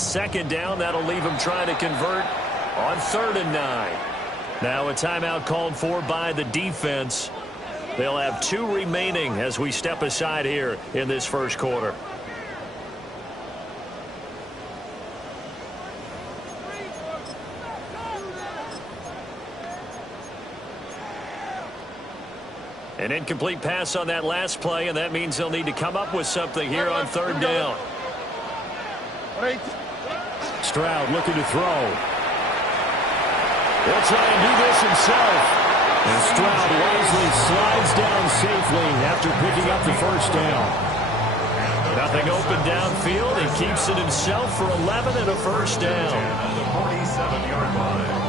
second down. That'll leave them trying to convert on 3rd and 9. Now a timeout called for by the defense. They'll have 2 remaining as we step aside here in this first quarter. An incomplete pass on that last play, and that means they'll need to come up with something here on 3rd down. Stroud looking to throw. He'll try and do this himself. And Stroud wisely slides down safely after picking up the first down. Nothing open downfield. He keeps it himself for 11 and a first down. On the 47-yard line.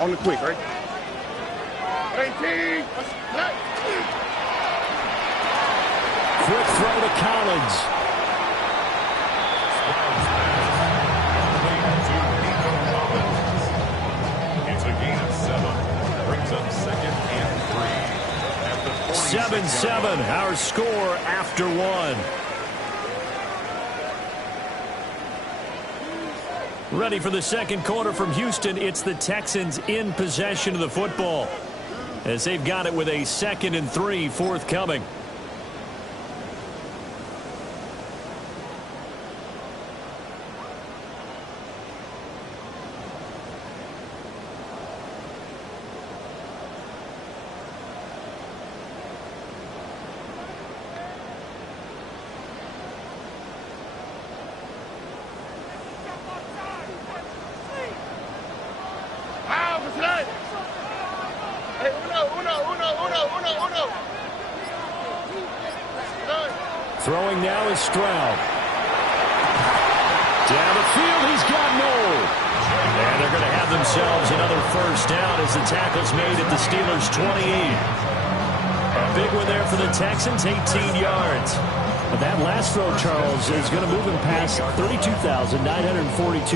On the quick, right? 18. Quick throw to Collins. It's a gain of 7. Brings up 2nd and 3. 7-7, our score after 1. Ready for the second quarter from Houston. It's the Texans in possession of the football as they've got it with a 2nd and 3 forthcoming. Throwing now is Stroud. Down the field, he's got no. And they're going to have themselves another first down as the tackle's made at the Steelers' 28. A big one there for the Texans, 18 yards. But that last throw, Charles, is going to move him past 32,942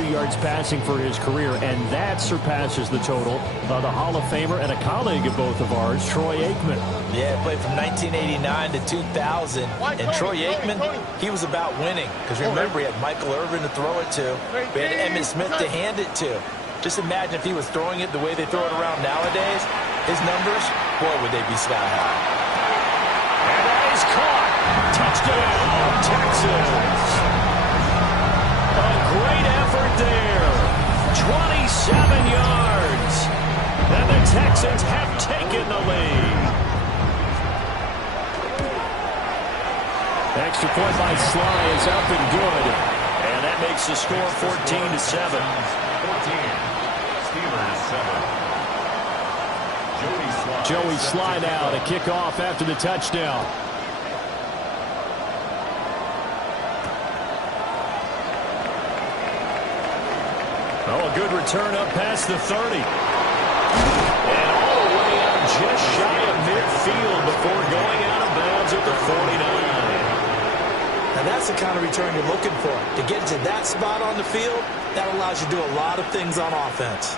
yards passing for his career, and that surpasses the total of the Hall of Famer and a colleague of both of ours, Troy Aikman. Yeah, played from 1989 to 2000. And Troy Aikman, he was about winning. Because remember, he had Michael Irvin to throw it to. We had Emmitt Smith to hand it to. Just imagine if he was throwing it the way they throw it around nowadays. His numbers, boy, would they be sky high. And that is caught. Touchdown, Texans. A great effort there. 27 yards. And the Texans have taken the lead. Extra point by Sly is up and good. And that makes the score 14-7. 14. Steelers 7. Joey Sly now to kick off after the touchdown. Oh, a good return up past the 30. And all the way out just shy of midfield before going out of bounds at the 49. Now that's the kind of return you're looking for. To get to that spot on the field, that allows you to do a lot of things on offense.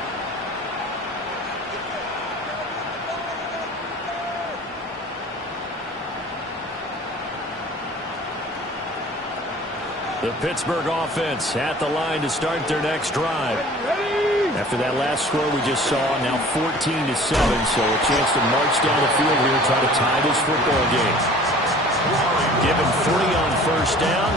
The Pittsburgh offense at the line to start their next drive. After that last score we just saw, now 14-7, so a chance to march down the field here, try to tie this football game. Given 3 on first down,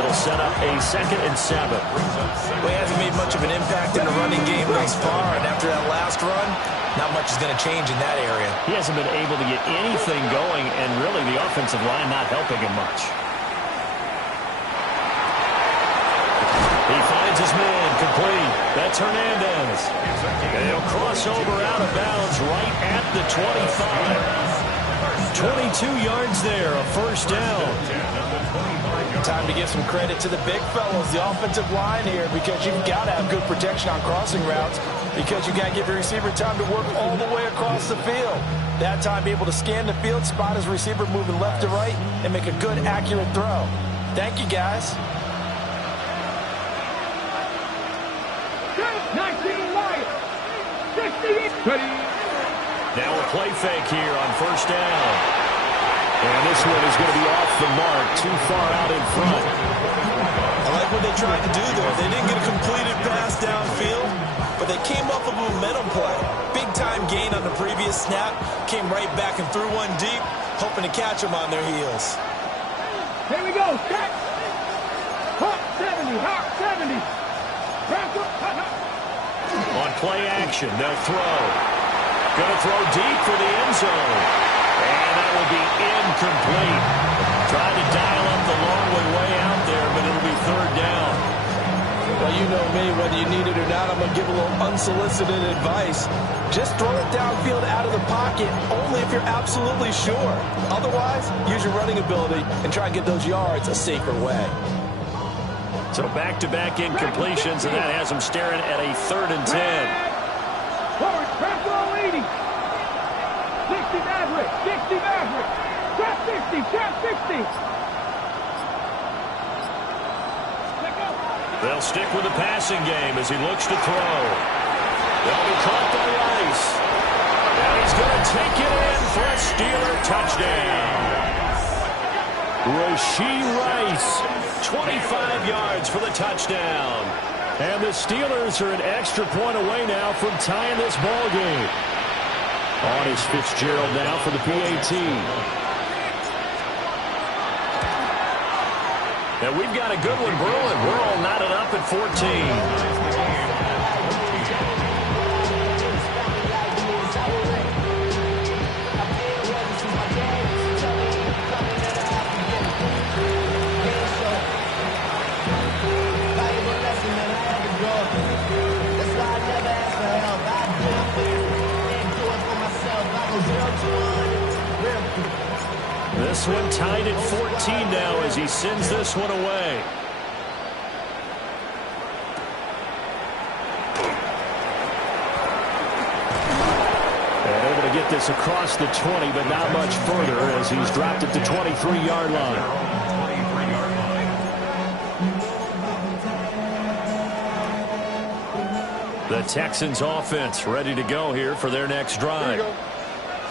it'll set up a 2nd and 7. Well, he hasn't made much of an impact in the running game thus far, and after that last run, not much is going to change in that area. He hasn't been able to get anything going, and really the offensive line not helping him much. He finds his man, complete. That's Hernandez. And he'll cross over out of bounds right at the 25. 22 yards there, a first down. Time to give some credit to the big fellows, the offensive line here, because you've got to have good protection on crossing routes, because you got to give your receiver time to work all the way across the field. That time, be able to scan the field, spot his receiver moving left to right, and make a good, accurate throw. Thank you, guys. 19 Lions, 68. Ready. Now a play fake here on first down. And this one is going to be off the mark, too far out in front. I like what they tried to do there. They didn't get a completed pass downfield, but they came up with a momentum play. Big-time gain on the previous snap, came right back and threw one deep, hoping to catch them on their heels. Here we go. Check. Hop 70. Hop 70. Wrap up. Hop, hop. On play action, they'll throw. Going to throw deep for the end zone. And that will be incomplete. Trying to dial up the long way out there, but it'll be third down. Well, you know me, whether you need it or not, I'm going to give a little unsolicited advice. Just throw it downfield out of the pocket, only if you're absolutely sure. Otherwise, use your running ability and try and get those yards a safer way. So back-to-back incompletions, and that has them staring at a 3rd and 10. Forward, press all 80. 60 Maverick, 60 Maverick. Trap 60, trap 60. They'll stick with the passing game as he looks to throw. They'll be caught by Rice. And he's going to take it in for a Steeler touchdown. Rashee Rice, 25 yards for the touchdown. And the Steelers are an extra point away now from tying this ball game. On is Fitzgerald now for the PAT. And we've got a good one brewing. We're all knotted up at 14. This one tied at 14 now as he sends this one away. And able to get this across the 20, but not much further as he's dropped it to 23-yard line. The Texans offense ready to go here for their next drive.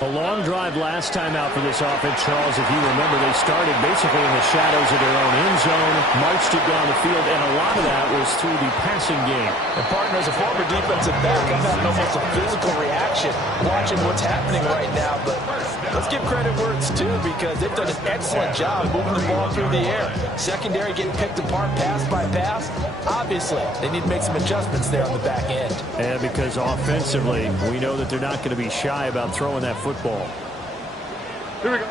A long drive last time out for this offense, Charles. If you remember, they started basically in the shadows of their own end zone, marched it down the field, and a lot of that was through the passing game. And partner, as a former defensive back, I'm having almost a physical reaction watching what's happening right now. But let's give credit where it's due because they've done an excellent job moving the ball through the air. Secondary getting picked apart pass by pass. Obviously, they need to make some adjustments there on the back end. And because offensively, we know that they're not going to be shy about throwing that football. Here we go.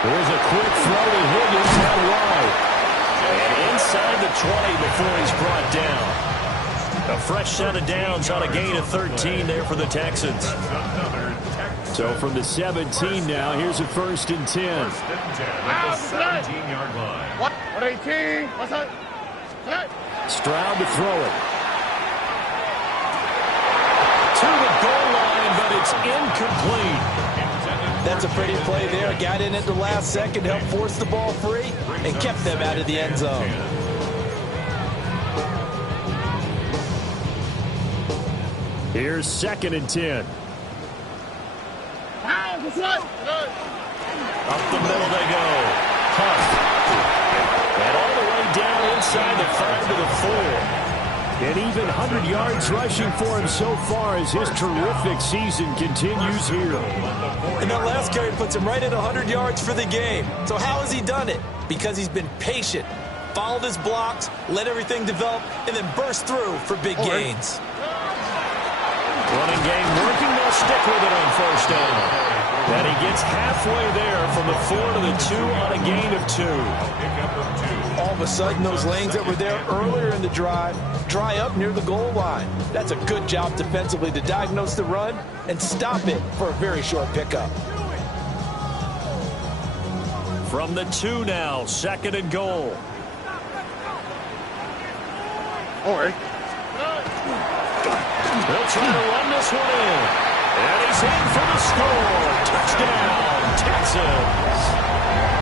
Here's a quick throw to Higgins out wide. And inside the 20 before he's brought down. A fresh set of downs on a gain of 13 there for the Texans. So from the 17 now, here's a 1st and 10. 17-yard line. 118. What's that? Stroud to throw it. To the goal line, but it's incomplete. That's a pretty play there. Got in at the last second, helped force the ball free, and kept them out of the end zone. Here's 2nd and 10. Up the middle they go. Huff. And all the way down inside the 5 to the 4. And even 100 yards rushing for him so far as his terrific season continues here. And that last carry puts him right at 100 yards for the game. So how has he done it? Because he's been patient, followed his blocks, let everything develop, and then burst through for big gains. Running game working. They'll stick with it on 1st down. And he gets halfway there from the 4 to the 2 on a gain of 2. All of a sudden, those lanes that were there earlier in the drive dry up near the goal line. That's a good job defensively to diagnose the run and stop it for a very short pickup. From the 2 now, 2nd and goal. All right. They'll try to run this one in. And he's in for the score. Touchdown, Texans.